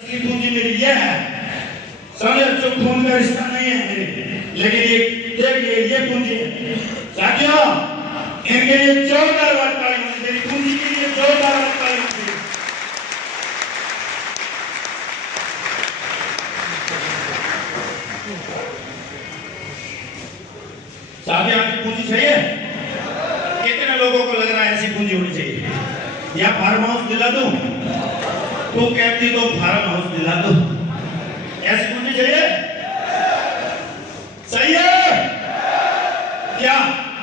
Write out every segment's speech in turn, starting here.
असली पूंजी मेरी ये है, समझे? जो खून का रिश्ता नहीं है मेरे, लेकिन ये पूंजी है साथियों। इनके लिए जोरदार ताली होनी चाहिए, पूंजी के लिए जोरदार ताली होनी चाहिए। साथियों, आपकी पूंजी चाहिए? कितने लोगों को लग रहा है ऐसी पूंजी होनी चाहिए? या फार्म हाउस दिला दूं? तो कहती तो फार्म हाउस दिला दो। ऐसी पूंजी चाहिए? सही है क्या?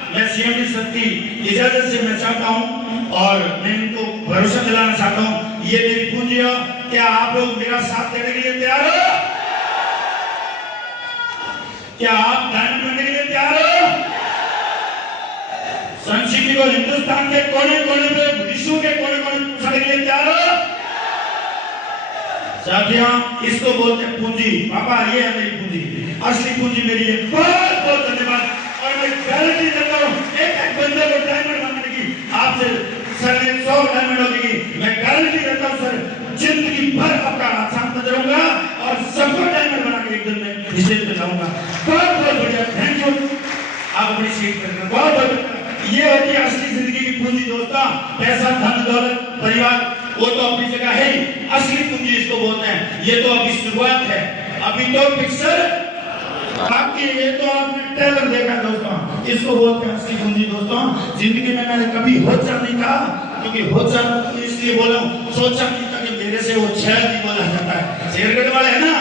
मैं सीएम सर की इजाजत से मैं चाहता हूं और मैं इनको भरोसा दिलाना चाहता हूं, ये मेरी पूंजी है। क्या आप लोग मेरा साथ देने के लिए तैयार हो? क्या आप डायमंड बनने के लिए तैयार हो? सन सिटी को हिंदुस्तान के कोने कोने पे, विश्व के कोने कोने पहुंचाने के लिए तैयार हो? साथियों, इसको बोलते हैं पूंजी। पापा, ये है मेरी पूंजी, असली पूंजी मेरी है। बहुत बहुत धन्यवाद। और मैं गारंटी देता हूँ एक बंदे को डायमंड बनाने की आपसे सर ने 100 डायमंड होगी। मैं गारंटी देता हूँ सर, जिंदगी भर आपका साथ में रहूंगा और सबको डायमंड बना के एक दिन में स्टेज पे जाऊंगा। बहुत बहुत बढ़िया, थैंक यू। आप अपनी सीट पर बहुत बहुत। ये होती है असली जिंदगी की पूंजी दोस्तों। पैसा, धन दौलत, परिवार वो तो अपनी जगह है ही, असली पूंजी इसको बोलते हैं। ये तो अभी शुरुआत है, अभी तो पिक्चर बाकी। ये तो आपने ट्रेलर देखा दोस्तों, इसको बोलते हैं असली पूंजी दोस्तों। जिंदगी में मैंने कभी होचा नहीं कहा, क्योंकि होचा इसलिए बोला, सोचा नहीं था कि मेरे से वो छह नहीं बोला जाता है। शेरगढ़ वाले है ना,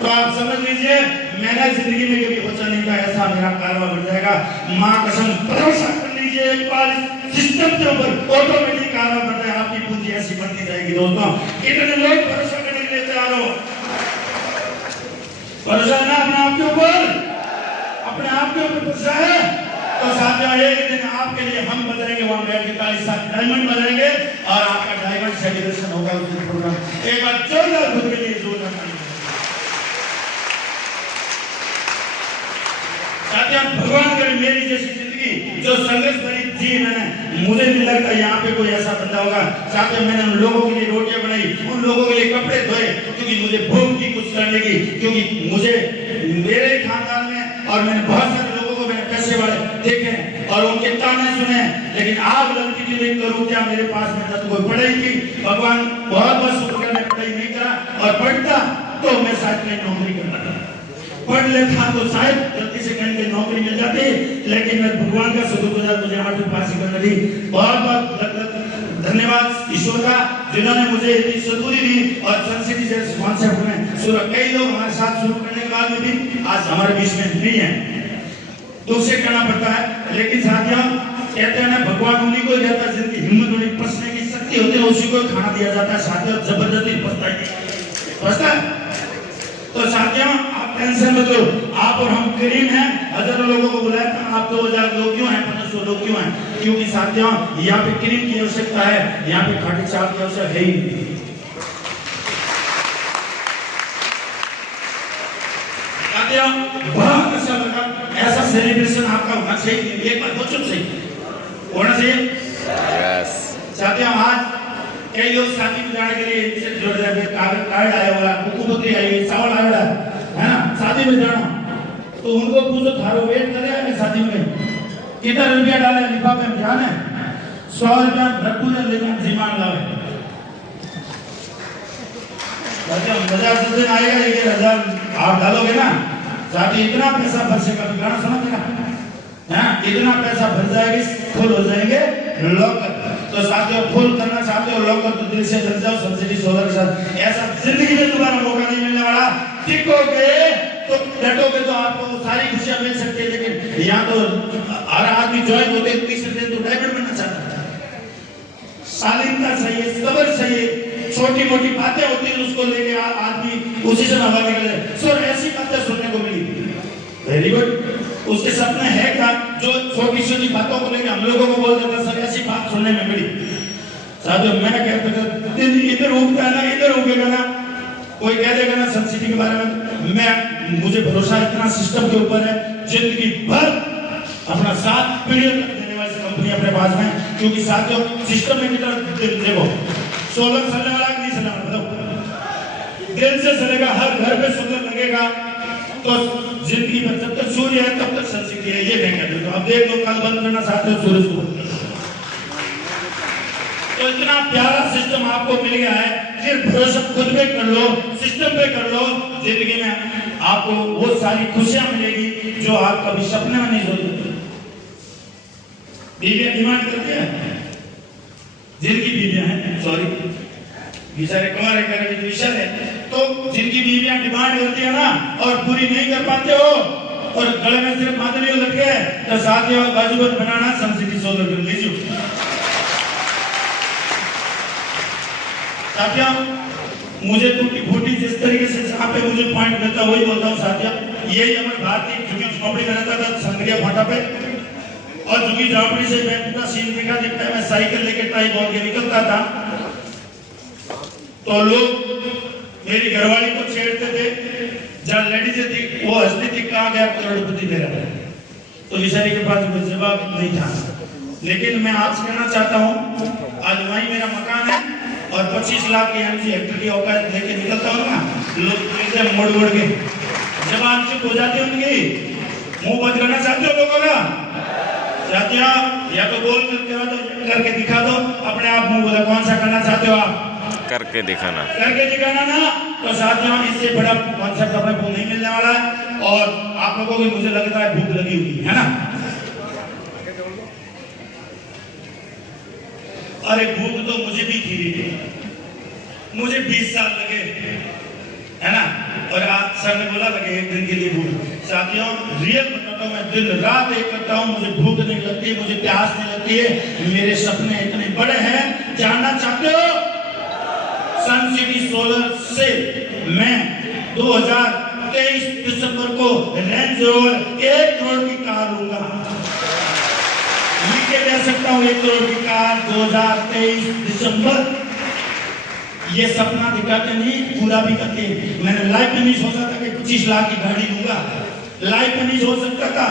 तो आप समझ लीजिए मैंने जिंदगी में कभी होचा नहीं कहा। ऐसा मेरा कारवा बढ़ जाएगा, माँ कसम। भरोसा कर लीजिए एक बार सिस्टम के ऊपर, ऑटोमेटिक कारवा बढ़ता है। आपकी पूंजी ऐसी बनती जाएगी दोस्तों। कितने लोग भरोसा करने के लिए तैयार हो? भरोसा ना अपने आप के ऊपर, अपने आप के ऊपर भरोसा है तो साथियों एक दिन आपके लिए हम बदलेंगे, वहां बैठ के 40 डायमंड बदलेंगे और आपका डायमंड सेलिब्रेशन होगा उस दिन प्रोग्राम। एक बार जोरदार खुद के लिए जोरदार ताली। साथियों, भगवान करे मेरी जैसी जिंदगी जो संघर्ष भरी जी मैंने, मुझे नहीं लगता यहाँ पे कोई ऐसा बंदा होगा। साथियों, मैंने उन लोगों के लिए रोटियां बनाई, उन लोगों के लिए कपड़े धोए, क्योंकि मुझे भूख की कुछ करने की, क्योंकि मुझे मेरे खानदान में और मैंने बहुत सारे लोगों को मैंने पैसे वाले देखे और उनके ताने सुने, लेकिन आग लगती थी नहीं करूँ क्या। मेरे पास में तो कोई पढ़ाई थी, भगवान बहुत बहुत शुक्र, मैं पढ़ाई नहीं करा, और पढ़ता तो मैं शायद कहीं नौकरी करता, पढ़ लेता तो शायद जल्दी से कहीं नौकरी मिल जाती, लेकिन मैं भगवान का शुक्रगुजार, मुझे 8वीं पास करने दी। बहुत बहुत धन्यवाद ईश्वर का, जिन्होंने मुझे इतनी सदबुद्धि दी और संस्कृति जैसे कॉन्सेप्ट में शुरू। कई लोग हमारे साथ शुरू करने के बाद में भी आज हमारे बीच में नहीं है, तो उसे करना पड़ता है। लेकिन साथियों, कहते हैं ना, भगवान उन्हीं को देता है जिनकी हिम्मत, उन्हीं पसने की शक्ति होती है, उसी को खाना दिया जाता है। साथियों, जबरदस्ती पसता है। तो साथियों, आप टेंशन मत लो, आप और हम करीब हैं। हजारों लोगों को बुलाया था, आप 2000 लोग क्यों हैं, 1500 लोग क्यों हैं? क्योंकि साथियों, यहाँ पे क्रीम की आवश्यकता है, यहाँ पे खाटी चावल की आवश्यकता है ही। साथियों, बहुत अच्छा लगा, ऐसा सेलिब्रेशन आपका होना चाहिए। एक बार हो चुप सही होना चाहिए। साथियों, आज कई लोग शादी में जाने के लिए इनसे जुड़ रहे हैं, कार्ड आया हुआ, कुकुबती आई, चावल आया है ना, शादी में जाना। तो उनको पूछो थारो वेट करे है शादी में, कितना रुपया डाले लिफाफे में, ध्यान है 100 रुपया रखू दे, लेकिन जीमान लावे। मजा जिस दिन आएगा 1000 आप डालोगे ना, साथी इतना पैसा बचेगा, गाना समझ ना, इतना पैसा भर जाएगी, फुल हो जाएंगे लॉकर। तो साथियों, फुल करना चाहते हो लॉकर तो दिल से लग जाओ सब्सिडी सोलर के साथ। ऐसा जिंदगी में दोबारा मौका नहीं मिलने वाला। टिकोगे तो डटोगे तो आपको सारी खुशियां मिल सकती है, लेकिन यहाँ तो हर आदमी ज्वाइन होते हैं 30 तो डायमंड बनना चाहता है। शालीनता चाहिए, सब्र चाहिए, छोटी मोटी बातें होती है उसको लेके आदमी उसी से हवा निकले। सर ऐसी बातें सुनने को मिली, वेरी गुड। उसके सपने है क्या जो छोटी छोटी बातों को लेकर हम लोगों को बोल देता, सर ऐसी बात सुनने में मिली। साथियों, मैं कहता दिन इधर उगता है ना, इधर उगेगा ना, कोई कह देगा ना सन सिटी के बारे में, मुझे भरोसा इतना सिस्टम के ऊपर है, जिंदगी भर अपना साथ पीढ़ियों तक देने वाली कंपनी अपने पास में। क्योंकि साथियों, सिस्टम में कितना देखो 16 चलने वाला नहीं चलने वाला, दिल से चलेगा, हर घर पे सुंदर लगेगा, तो जिंदगी में जब तक सूर्य है तब तक संस्कृति है। ये मैं कहता हूँ। अब देख लो, कल बंद करना चाहते हो सूरज को, तो इतना प्यारा सिस्टम आपको मिल गया है। सिर्फ भरोसा खुद पे कर लो, सिस्टम पे कर लो, जिंदगी में आपको वो सारी खुशियां मिलेगी जो आप कभी सपने में नहीं सोचते। बीवियां डिमांड करती है, जिनकी बीवियां हैं, सॉरी बेचारे कुंवारे करे विषय है, तो जिनकी बीवियां डिमांड करती है ना और पूरी नहीं कर पाते हो और गले में सिर्फ मादली लटके है, तो साथियों बाजूबंद बनाना संस्कृति सोलर कर लीजिए। साथियों मुझे टूटी फूटी जिस तरीके से जहाँ पे मुझे पॉइंट मिलता है वही बोलता हूँ। साथियों यही हमारे भारतीय झुकी झोपड़ी में रहता था संग्रिया फाटा पे, और झुकी झोपड़ी से मैं पूरा सीन दिखा दिखता है। मैं साइकिल लेके टाई बोल के निकलता था, तो लोग मेरी घरवाली को छेड़ते थे, जहाँ लेडीज थी वो हंसती थी, कहाँ गया करोड़पति दे रहा है, तो बेचारी के पास कोई जवाब नहीं था। लेकिन मैं आपसे कहना चाहता हूँ, आज वही मेरा मकान है और 25 लाख की एमसी हेक्टर की औकात लेके निकलता हूँ ना, लोग मोड़ मोड़ के जब आप चुप हो जाते होंगे, मुंह बंद करना चाहते हो लोगों का, साथियों या तो बोल करके दिखा दो अपने आप, मुंह बोला कौन सा करना चाहते हो आप, करके दिखाना ना। तो साथियों इससे बड़ा कॉन्सेप्ट अपने को नहीं मिलने वाला है, और आप लोगों को मुझे लगता है भूख लगी हुई है ना। अरे भूख तो मुझे भी थी, मुझे 20 साल लगे है ना, और आज सर ने बोला लगे एक दिन के लिए भूख। साथियों रियल बताता हूँ, मैं दिन रात एक करता हूँ, मुझे भूख नहीं लगती, मुझे प्यास नहीं लगती है, मेरे सपने इतने बड़े हैं। जानना चाहते हो, सन सिटी सोलर से मैं 2023 दिसंबर को रेंज रोवर 1 करोड़ की कार लूंगा। लिख के दे सकता हूँ 1 करोड़ की कार 2023 दिसंबर। ये सपना दिखाते नहीं, पूरा भी करके। मैंने लाइफ में नहीं सोचा था कि 25 लाख की गाड़ी लूंगा, लाइफ में नहीं सोच सकता था।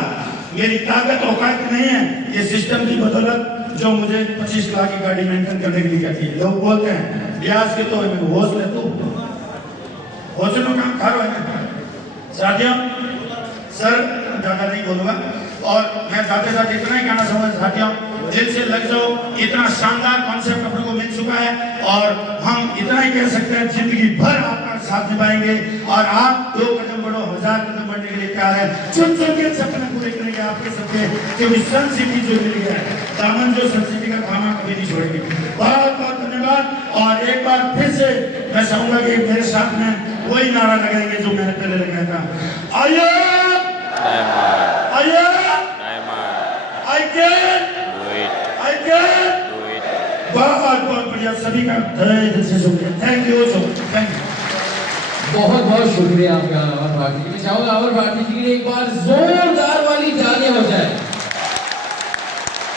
मेरी ताकत औकात नहीं है, ये सिस्टम की बदौलत जो मुझे 25 लाख की गाड़ी मेंटेन करने के लिए कहती है। लोग बोलते हैं ब्याज के तो होश ले, तू होशनो काम खा रहा है। साथियों सर ज्यादा नहीं बोलूंगा, और मैं जाते जाते इतना ही कहना चाहूंगा, साथियों दिल से लग जाओ, इतना शानदार कॉन्सेप्ट अपने को मिल चुका है, और हम इतना ही कह सकते हैं जिंदगी भर आपका साथ निभाएंगे, और आप 2 कदम बढ़ो 1000 कदम बढ़ने के लिए तैयार है। चुन चुन के सपने पूरे करेंगे आपके सबके, क्योंकि सन सिटी जो मिल गया है, दामन जो सन सिटी का खाना कभी नहीं छोड़ेंगे। बहुत बहुत धन्यवाद, और एक बार फिर से मैं चाहूंगा कि मेरे साथ में वही नारा लगाएंगे जो मैंने पहले लगाया था, आइए आइए, I can बहुत बहुत बढ़िया, सभी का दिल से शुक्रिया। Thank you so much, thank you, बहुत बहुत शुक्रिया आपका अमर भारती जी। मैं चाहूंगा अमर भारती जी के लिए एक बार जोरदार वाली तालियां हो जाए।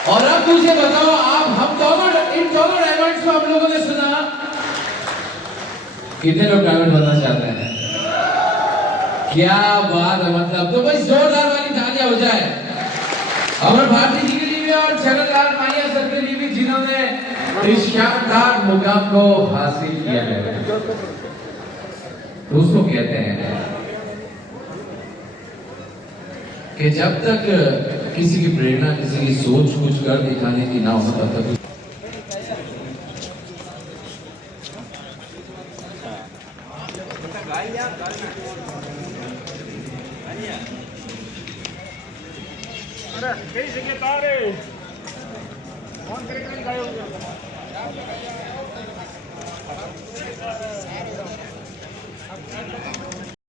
और अब मुझे बताओ, आप हम दोनों इन दोनों डायमंड्स को हम लोगों ने सुना, कितने लोग डायमंड बनना चाहते हैं? क्या बात है, मतलब तो भाई जोरदार वाली तालियां हो जाए अमर भारती जी के लिए और जगन्नाथ माहिया सर के लिए भी, जिन्होंने इस शानदार मुकाम को हासिल किया है। दोस्तों कहते हैं कि जब तक किसी की प्रेरणा, किसी की सोच कुछ कर दिखाने की ना हो, तब तक कई जगह तारे कौन करेगा गाय हो गया।